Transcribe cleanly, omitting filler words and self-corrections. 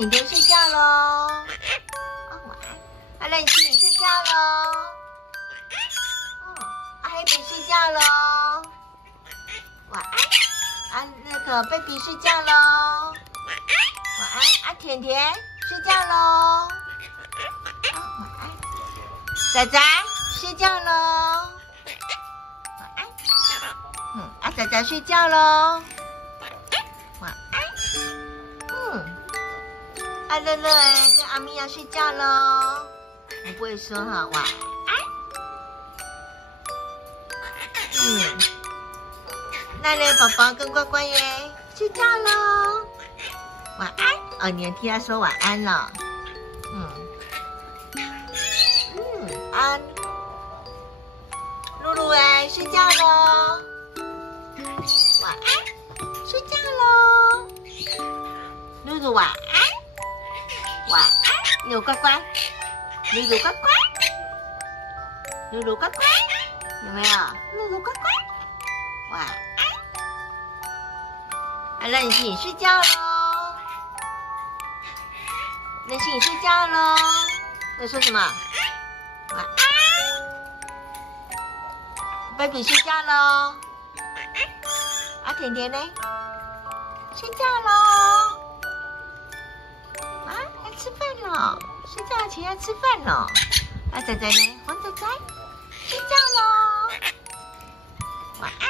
甜甜睡觉喽。啊，晚安。啊，任性也睡觉喽。啊，黑笔睡觉喽。晚安。啊，那个贝比睡觉喽。晚安。啊，甜甜睡觉喽。啊，晚安。仔仔睡觉喽。晚安。啊，仔仔睡觉喽。晚安。啊，乐乐跟阿咪要睡觉喽。你不会说哈，晚安。那呢，宝宝跟乖乖耶睡觉喽。晚安。哦，你能听他说晚安了。安。露露哎，睡觉喽。晚安，睡觉喽。露露晚安。晚安，露乖乖，露露乖乖，露露乖乖，有没有？露露乖乖，晚安。啊，任性睡觉喽，任性睡觉喽。在说什么？晚安。baby 睡觉喽。啊，甜甜呢？睡觉喽。吃饭了，睡觉前要吃饭了。啊，仔仔呢？黄仔仔睡觉喽，晚安。